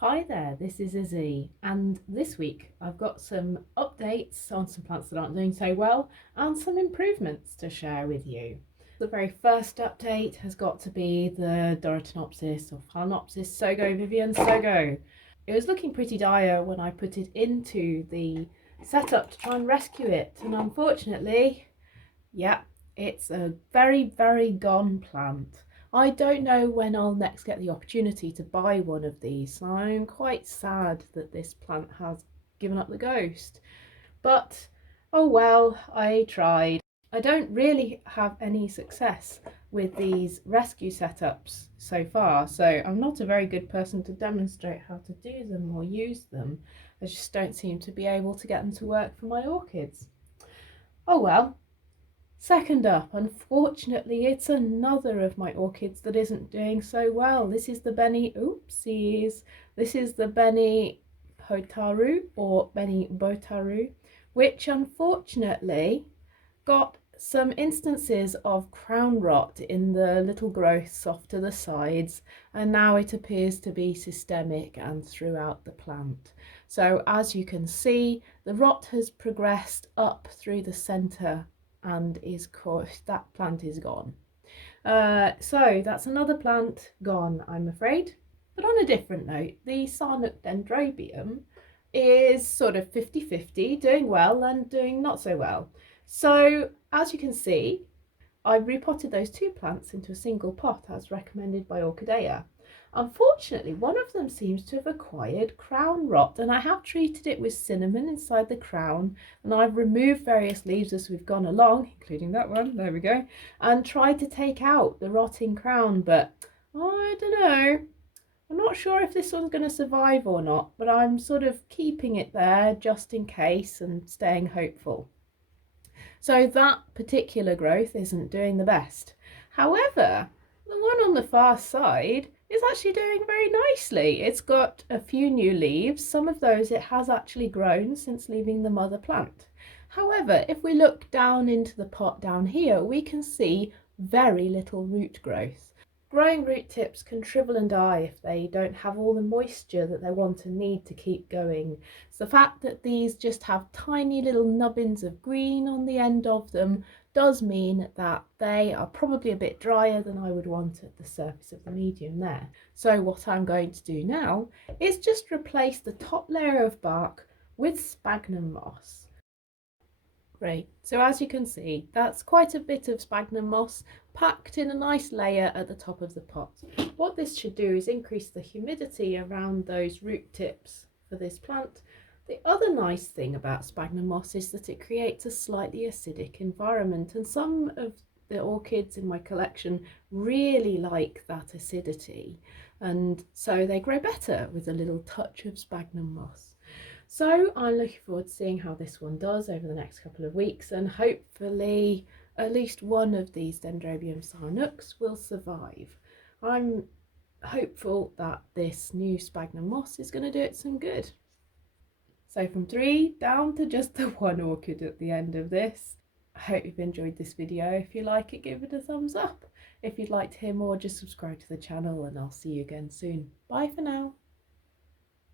Hi there, this is Izzy, and this week I've got some updates on some plants that aren't doing so well and some improvements to share with you. The very first update has got to be the Dendrobium or Phalaenopsis Sogo Vivien Sogo. It was looking pretty dire when I put it into the setup to try and rescue it, and unfortunately, yeah, it's a very gone plant. I don't know when I'll next get the opportunity to buy one of these, so I'm quite sad that this plant has given up the ghost. But oh well, I tried. I don't really have any success with these rescue setups so far, so I'm not a very good person to demonstrate how to do them or use them. I just don't seem to be able to get them to work for my orchids. Oh well. Second up, unfortunately, it's another of my orchids that isn't doing so well. This is the This is the Benibotaru or Benibotaru, which unfortunately got some instances of crown rot in the little growths off to the sides, and now it appears to be systemic and throughout the plant. So as you can see, the rot has progressed up through the centre and that plant is gone. So that's another plant gone, I'm afraid. But on a different note, the Nook Dendrobium is sort of 50-50, doing well and doing not so well. So as you can see, I've repotted those two plants into a single pot as recommended by Orchid. Unfortunately, one of them seems to have acquired crown rot, and I have treated it with cinnamon inside the crown, and I've removed various leaves as we've gone along, including that one, there we go, and tried to take out the rotting crown, but I don't know. I'm not sure if this one's going to survive or not, but I'm sort of keeping it there just in case and staying hopeful. So that particular growth isn't doing the best. However, the one on the far side is actually doing very nicely. It's got a few new leaves. Some of those it has actually grown since leaving the mother plant. However, if we look down into the pot down here, we can see very little root growth. Growing root tips can shrivel and die if they don't have all the moisture that they want and need to keep going. So the fact that these just have tiny little nubbins of green on the end of them does mean that they are probably a bit drier than I would want at the surface of the medium there. So what I'm going to do now is just replace the top layer of bark with sphagnum moss. Great, so as you can see, that's quite a bit of sphagnum moss packed in a nice layer at the top of the pot. What this should do is increase the humidity around those root tips for this plant. The other nice thing about sphagnum moss is that it creates a slightly acidic environment, and some of the orchids in my collection really like that acidity, and so they grow better with a little touch of sphagnum moss. So I'm looking forward to seeing how this one does over the next couple of weeks, and hopefully at least one of these Dendrobium Nooks will survive. I'm hopeful that this new sphagnum moss is going to do it some good. So from 3 down to just the 1 orchid at the end of this. I hope you've enjoyed this video. If you like it, give it a thumbs up. If you'd like to hear more, just subscribe to the channel, and I'll see you again soon. Bye for now.